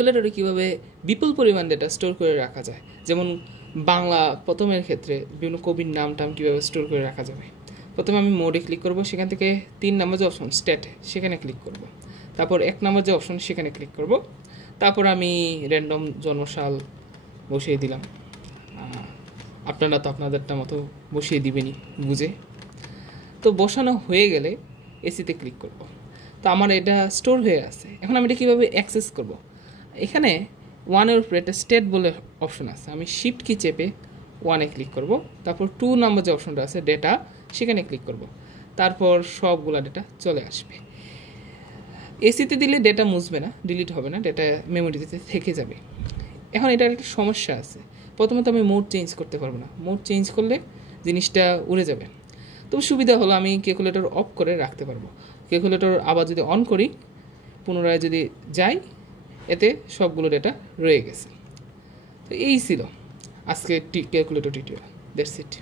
ক্যালকুলেটরে কীভাবে বিপুল পরিমাণ data store করে রাখা যায়, যেমন বাংলা প্রথমের ক্ষেত্রে বিভিন্ন কবির নাম টাম কীভাবে স্টোর করে রাখা যাবে। প্রথমে আমি মোডে ক্লিক করব, সেখান থেকে 3 নম্বর যে অপশন স্ট্যাটে সেখানে ক্লিক করব, তারপর 1 নম্বর যে অপশন সেখানে ক্লিক করব, তারপর আমি র্যান্ডম জন্মসাল বসিয়ে দিলাম। আপনারা তো আপনাদেরটা মতো বসিয়ে দিবেনই বুঝে। তো বসানো হয়ে গেলে এসিতে ক্লিক করব। তো আমার এটা স্টোর হয়ে আছে। এখন আমি এটা কীভাবে অ্যাক্সেস করব? এখানে 1-এর উপরে একটা স্টেট বলে অপশন আছে, আমি শিফট কি চেপে 1-এ ক্লিক করব, তারপর 2 নম্বর যে অপশনটা আছে ডেটা সেখানে ক্লিক করব, তারপর সবগুলা ডেটা চলে আসবে। এসিতে দিলে ডেটা মুছবে না, ডিলিট হবে না, ডেটা মেমোরিতে থেকে যাবে। এখন এটার একটা সমস্যা আছে, প্রথমত আমি মোড চেঞ্জ করতে পারবো না, মোড চেঞ্জ করলে জিনিসটা উড়ে যাবে। তো সুবিধা হলো আমি ক্যালকুলেটর অফ করে রাখতে পারবো। ক্যালকুলেটর আবার যদি অন করি, পুনরায় যদি যাই, এতে সবগুলো ডেটা রয়ে গেছে। তো এই ছিল আজকে ক্যালকুলেটর টিউটোরিয়াল। That's it.